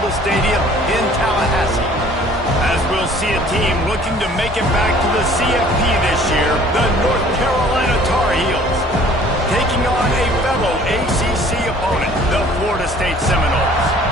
Honda Stadium in Tallahassee. As we'll see a team looking to make it back to the CFP this year, the North Carolina Tar Heels, taking on a fellow ACC opponent, the Florida State Seminoles.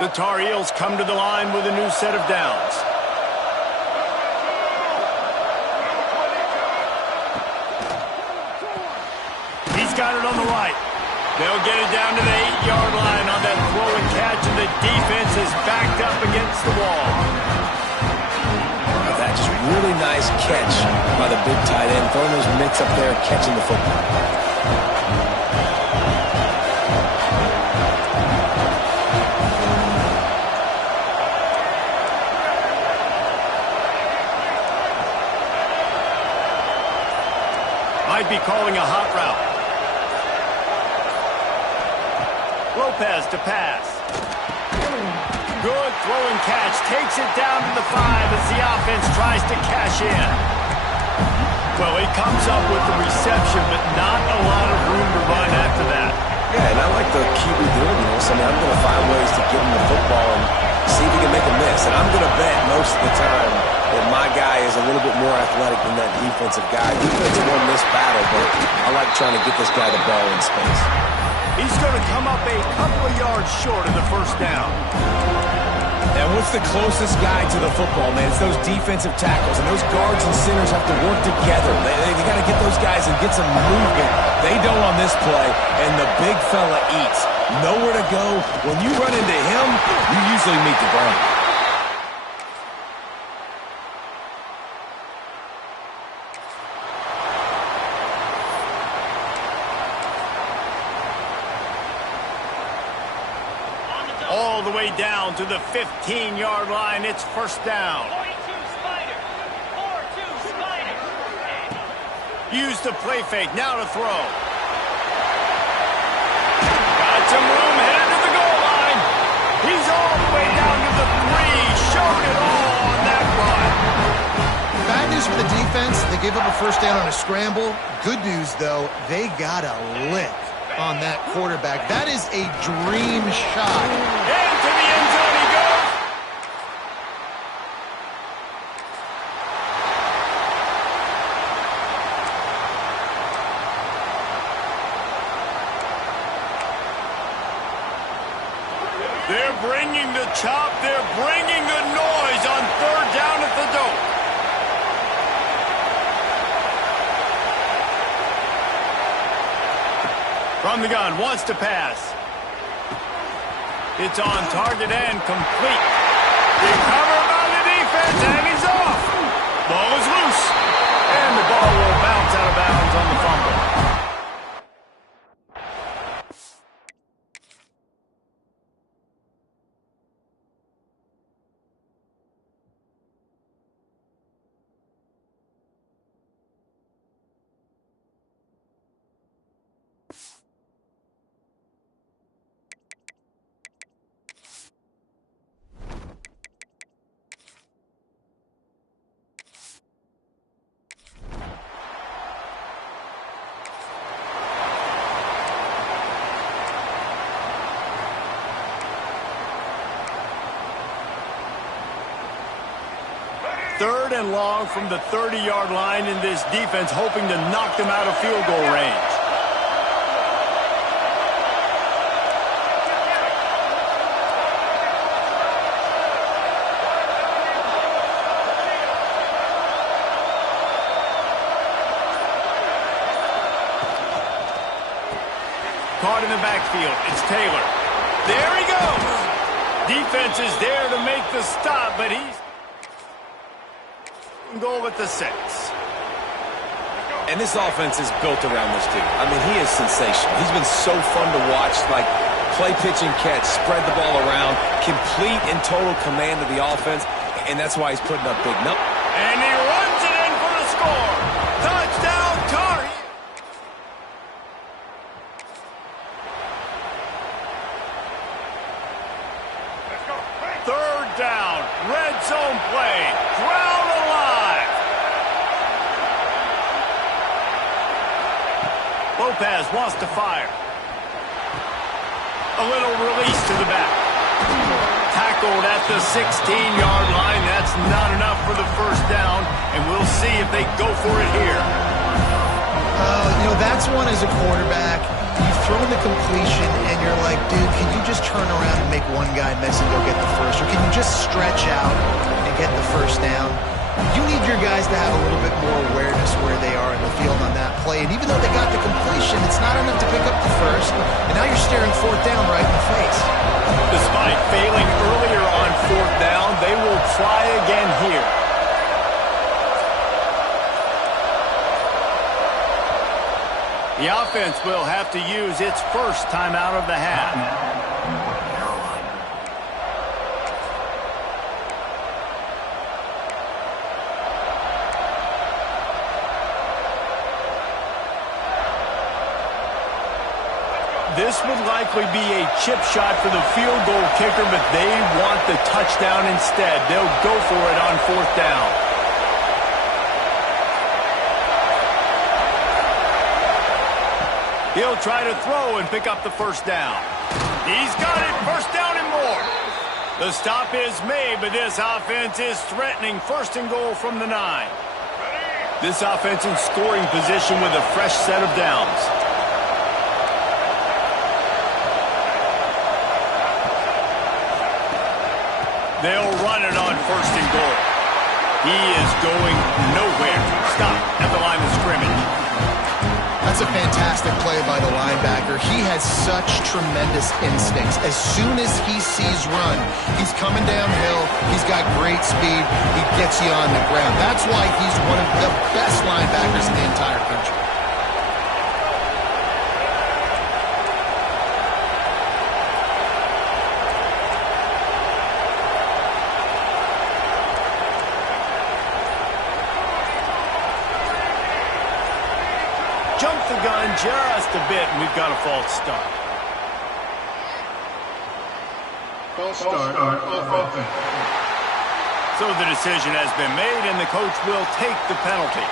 The Tar Heels come to the line with a new set of downs. He's got it on the right. They'll get it down to the 8-yard line on that throw and catch, and the defense is backed up against the wall. That's just really nice catch by the big tight end. Throwing those mitts up there, catching the football. Might be calling a hot route. Lopez to pass. Good throw and catch. Takes it down to the 5 as the offense tries to cash in. Well, he comes up with the reception, but not a lot of room to run after that. Yeah, and I like the QB doing this. I mean, I'm going to find ways to get him the football and see if he can make a miss. And I'm going to bet most of the time that my guy is a little bit more athletic than that defensive guy. Defense won this battle, but I like trying to get this guy the ball in space. He's going to come up a couple of yards short of the first down. And what's the closest guy to the football, man? It's those defensive tackles, and those guards and centers have to work together. They got to get those guys and get some movement. They don't on this play, and the big fella eats. Nowhere to go. When you run into him, you usually meet the ground. All the way down to the 15-yard line. It's first down. 42 Spider. 4-2 Spider. Use the play fake. Now to throw. Got some room. Headed to the goal line. He's all the way down to the 3. Showed it all on that run. Bad news for the defense. They gave up a first down on a scramble. Good news, though, they got a lick on that quarterback. That is a dream shot. Into the end zone he goes. They're bringing the chop. They're bringing the noise on third down at the dope. From the gun, wants to pass. It's on target and complete. Recovered by the defense, and he's off. Ball is loose. And the ball will bounce out of bounds on the fumble. Third and long from the 30-yard line, in this defense hoping to knock them out of field goal range. Caught in the backfield. It's Taylor. There he goes. Defense is there to make the stop, but he's goal with the 6. And this offense is built around this dude. I mean, he is sensational. He's been so fun to watch, like play, pitch, and catch, spread the ball around, complete and total command of the offense, and that's why he's putting up big numbers. And he runs it in for the score. Touchdown, Tar Heels. down. Red zone play. Crowd alive. Lopez wants to fire. A little release to the back. Tackled at the 16-yard line. That's not enough for the first down, and we'll see if they go for it here. That's one as a quarterback. You throw in the completion, and you're like, dude, can you just turn around and make one guy miss and go get the first? Or can you just stretch out and get the first down? You need your guys to have a little bit more awareness where they are in the field on that play. And even though they got the completion, it's not enough to pick up the first. And now you're staring fourth down right in the face. Despite failing earlier on fourth down, they will try again here. The offense will have to use its first timeout of the half. This would likely be a chip shot for the field goal kicker, but they want the touchdown instead. They'll go for it on fourth down. He'll try to throw and pick up the first down. He's got it, first down and more. The stop is made, but this offense is threatening first and goal from the 9. This offense in scoring position with a fresh set of downs. They'll run it on first and goal. He is going nowhere. Stop at the line of scrimmage. That's a fantastic play by the linebacker. He has such tremendous instincts. As soon as he sees run, he's coming downhill. He's got great speed. He gets you on the ground. That's why he's one of the best linebackers in the entire country. Jump the gun just a bit, and we've got a false start. False start, offense. So the decision has been made, and the coach will take the penalty.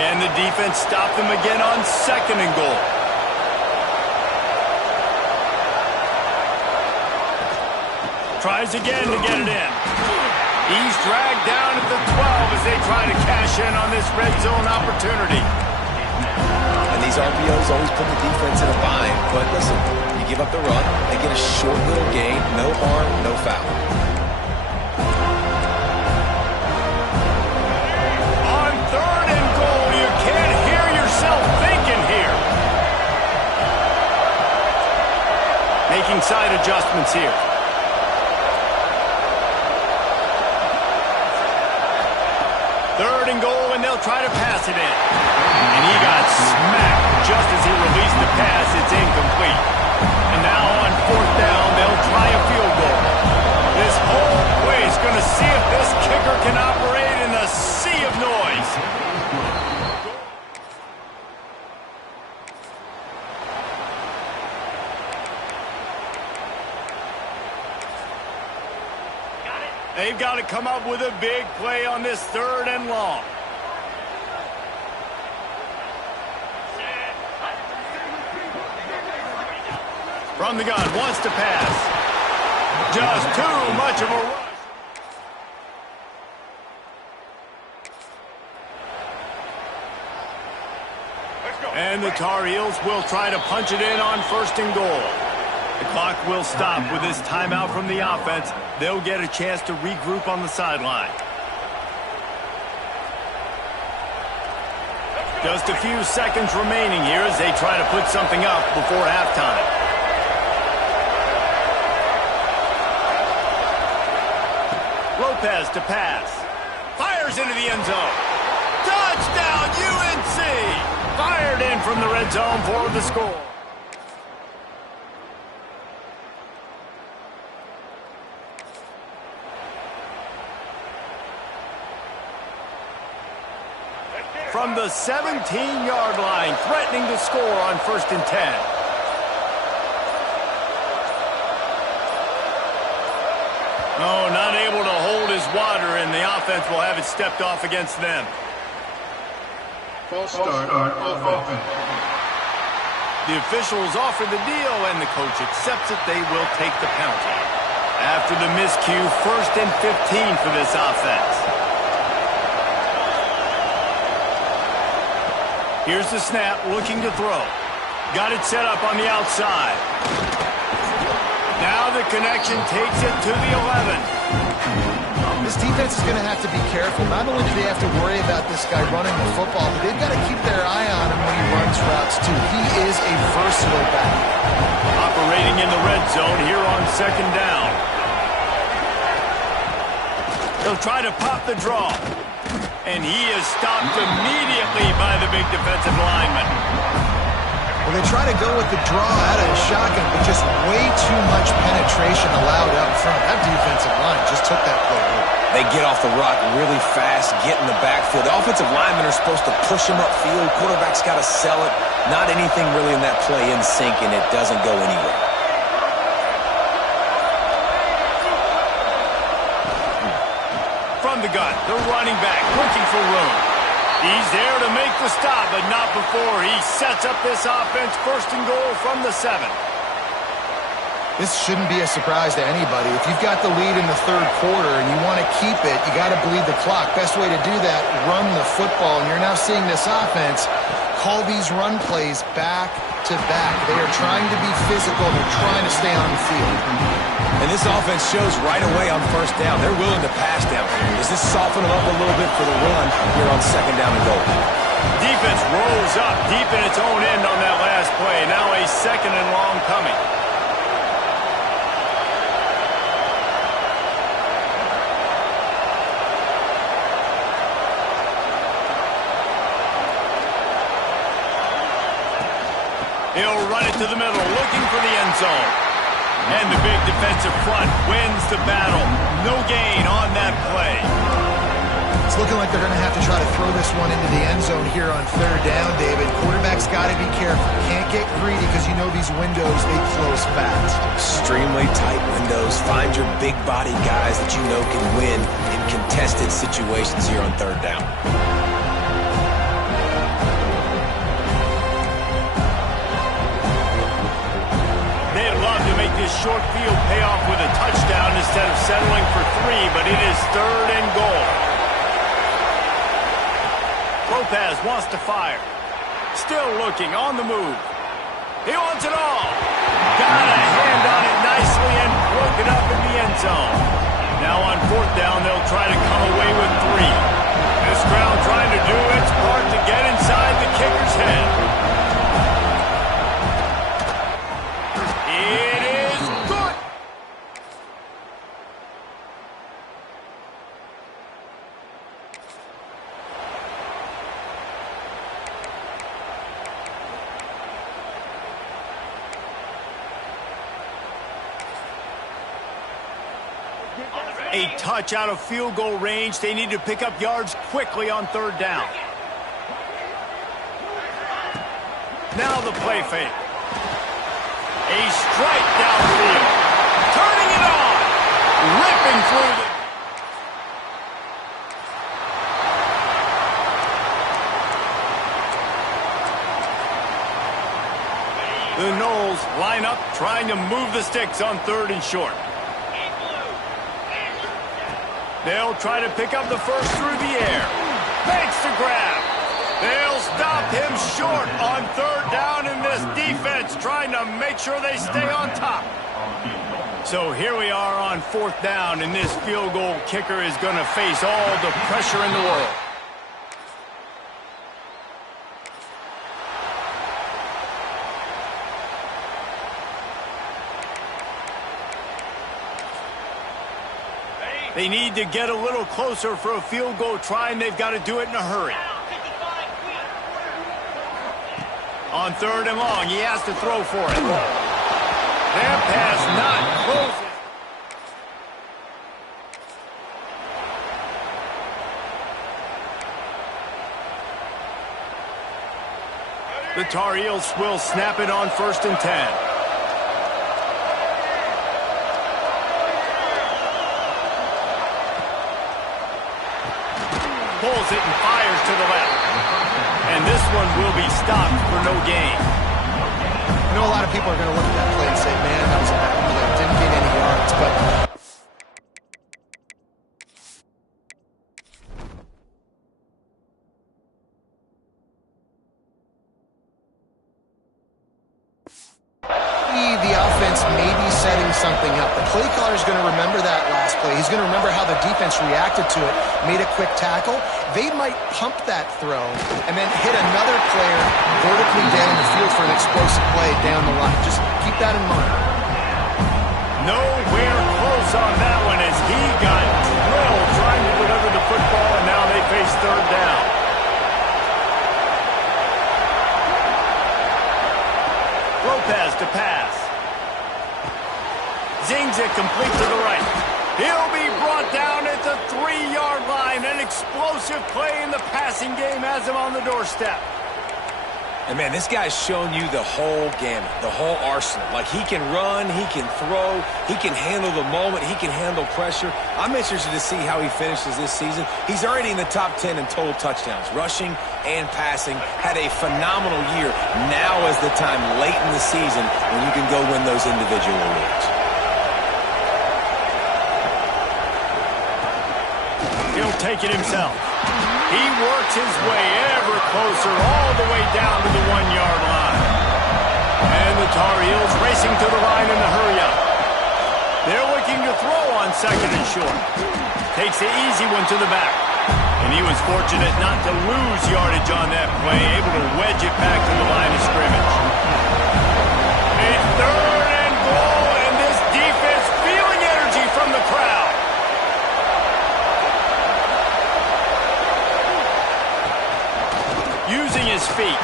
Can the defense stop them again on second and goal? Tries again to get it in. He's dragged down at the 12 as they try to cash in on this red zone opportunity. And these RPOs always put the defense in a bind. But listen, you give up the run, they get a short little gain, no harm, no foul. On third and goal, you can't hear yourself thinking here. Making side adjustments here. Third and goal, and they'll try to pass it in. And he got smacked just as he released the pass. It's incomplete. And now on fourth down, they'll try a field goal. This whole play is going to see if this kicker can operate in a sea of noise. They've got to come up with a big play on this third and long. From the gun, wants to pass. Just too much of a rush. And the Tar Heels will try to punch it in on first and goal. The clock will stop with this timeout from the offense. They'll get a chance to regroup on the sideline. Just a few seconds remaining here as they try to put something up before halftime. Lopez to pass. Fires into the end zone. Touchdown, UNC! Fired in from the red zone for the score. from the 17-yard line, threatening to score on 1st and 10. Oh, not able to hold his water, and the offense will have it stepped off against them. False start off offense. The officials offer the deal, and the coach accepts it. They will take the penalty. After the miscue, 1st and 15 for this offense. Here's the snap, looking to throw. Got it set up on the outside. Now the connection takes it to the 11. This defense is going to have to be careful. Not only do they have to worry about this guy running the football, but they've got to keep their eye on him when he runs routes, too. He is a versatile back. Operating in the red zone here on 2nd down. He'll try to pop the draw. And he is stopped immediately by the big defensive lineman. Well, they try to go with the draw out of the shotgun, but just way too much penetration allowed up front. That defensive line just took that play over. They get off the rock really fast, get in the backfield. The offensive linemen are supposed to push him upfield. Quarterback's got to sell it. Not anything really in that play in sync, and it doesn't go anywhere. From the gun, the running back looking for room. He's there to make the stop, but not before he sets up this offense. 1st and goal from the 7. This shouldn't be a surprise to anybody. If you've got the lead in the 3rd quarter and you want to keep it, you got to bleed the clock. Best way to do that, run the football. And you're now seeing this offense call these run plays back to back. They are trying to be physical. They're trying to stay on the field. And this offense shows right away on 1st down. They're willing to pass down here. Does this soften them up a little bit for the run here on 2nd down and goal? Defense rolls up deep in its own end on that last play. Now a 2nd and long coming. He'll run it to the middle, looking for the end zone. And the big defensive front wins the battle. No gain on that play. It's looking like they're going to have to try to throw this one into the end zone here on 3rd down, David. Quarterback's got to be careful. Can't get greedy because you know these windows, they close fast. Extremely tight windows. Find your big body guys that you know can win in contested situations here on 3rd down. This short field pay off with a touchdown instead of settling for 3, but it is 3rd and goal. Lopez wants to fire. Still looking, on the move. He wants it all. Got a hand on it nicely and broke it up in the end zone. Now on 4th down, they'll try to come away with 3. This crowd trying to do its part to get inside the kicker's head. A touch out of field goal range. They need to pick up yards quickly on 3rd down. Now the play fake. A strike downfield. Turning it on. Ripping through the Noles line up, trying to move the sticks on 3rd and short. They'll try to pick up the first through the air. Banks to grab. They'll stop him short on 3rd down, in this defense trying to make sure they stay on top. So here we are on 4th down, and this field goal kicker is going to face all the pressure in the world. They need to get a little closer for a field goal try, and they've got to do it in a hurry. On 3rd and long, he has to throw for it. That pass not close. The Tar Heels will snap it on 1st and 10. Pulls it and fires to the left. And this one will be stopped for no gain. I know a lot of people are going to look at that play and say, man, that was a bad play. Didn't get any yards, but the offense may be setting something up. The play caller is going to remember that last play. He's going to remember how the defense reacted to it, made a quick tackle. They might pump that throw and then hit another player vertically down the field for an explosive play down the line. Just keep that in mind. Nowhere close on that one as he got drilled trying to deliver the football, and now they face 3rd down. Lopez to pass. Zings it complete to the right. He'll be brought down at the 3-yard line. An explosive play in the passing game has him on the doorstep. And, man, this guy's shown you the whole gamut, the whole arsenal. Like, he can run, he can throw, he can handle the moment, he can handle pressure. I'm interested to see how he finishes this season. He's already in the top 10 in total touchdowns, rushing and passing. Had a phenomenal year. Now is the time late in the season when you can go win those individual awards. He'll take it himself. He works his way ever closer all the way down to the 1-yard line. And the Tar Heels racing to the line in the hurry-up. They're looking to throw on 2nd and short. Takes the easy one to the back. And he was fortunate not to lose yardage on that play, able to wedge it back to the line of scrimmage. It's 3rd and goal, and this defense feeling energy from the crowd. Using his feet.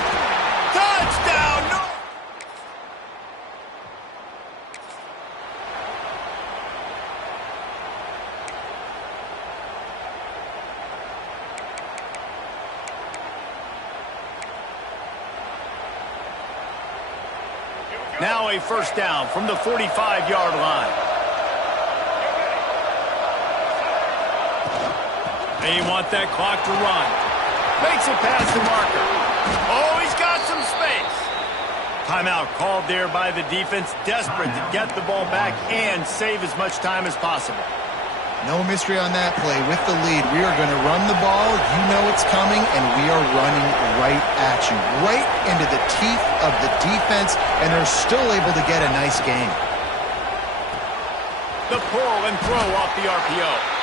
Touchdown! No! Now a 1st down from the 45-yard line. They want that clock to run. Makes it past the marker. Oh, he's got some space. Timeout called there by the defense, desperate to get the ball back and save as much time as possible. No mystery on that play. With the lead, we are going to run the ball. You know it's coming, and we are running right at you, right into the teeth of the defense, and they're still able to get a nice gain. The pull and throw off the RPO.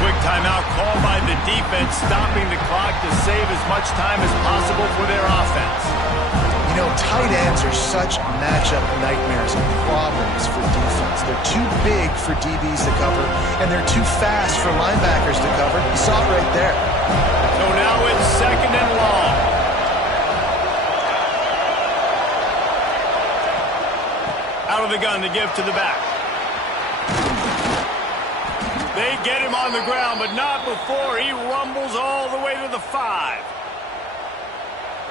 Quick timeout called by the defense, stopping the clock to save as much time as possible for their offense. You know, tight ends are such matchup nightmares and problems for defense. They're too big for DBs to cover, and they're too fast for linebackers to cover. You saw it right there. So now it's 2nd and long. Out of the gun to give to the back. They get him on the ground, but not before he rumbles all the way to the 5.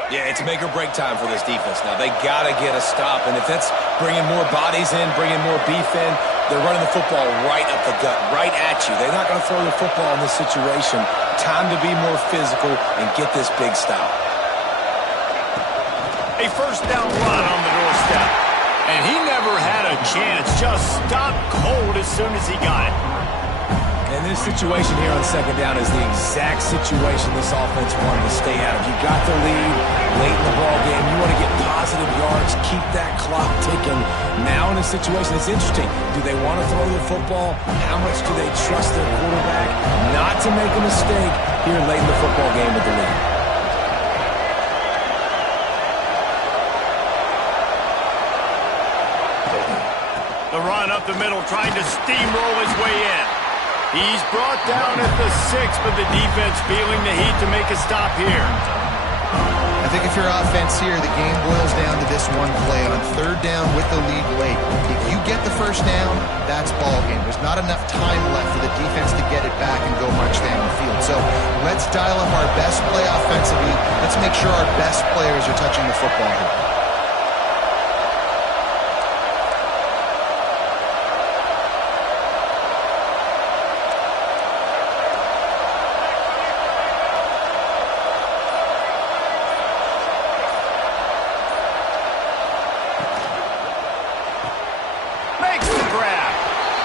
Yeah, it's make or break time for this defense now. They got to get a stop, and if that's bringing more bodies in, bringing more beef in, they're running the football right up the gut, right at you. They're not going to throw the football in this situation. Time to be more physical and get this big stop. A 1st down run on the doorstep, and he never had a chance. Just stopped cold as soon as he got it. And this situation here on 2nd down is the exact situation this offense wanted to stay out of. You got the lead late in the ball game. You want to get positive yards, keep that clock ticking. Now in a situation, it's interesting. Do they want to throw the football? How much do they trust their quarterback not to make a mistake here late in the football game with the lead? The run up the middle, trying to steamroll his way in. He's brought down at the 6, but the defense feeling the heat to make a stop here. I think if you're offense here, the game boils down to this one play on third down with the lead late. If you get the first down, that's ball game. There's not enough time left for the defense to get it back and go march down the field. So let's dial up our best play offensively. Let's make sure our best players are touching the football here. Makes the grab.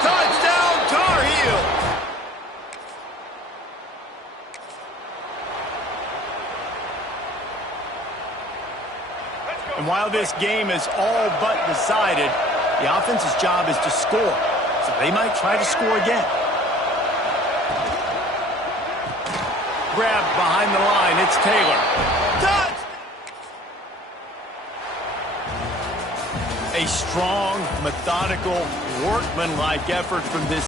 Touchdown, Tar Heels. And while this game is all but decided, the offense's job is to score. So they might try to score again. Grab behind the line. It's Taylor. Touch! A strong, methodical, workmanlike effort from this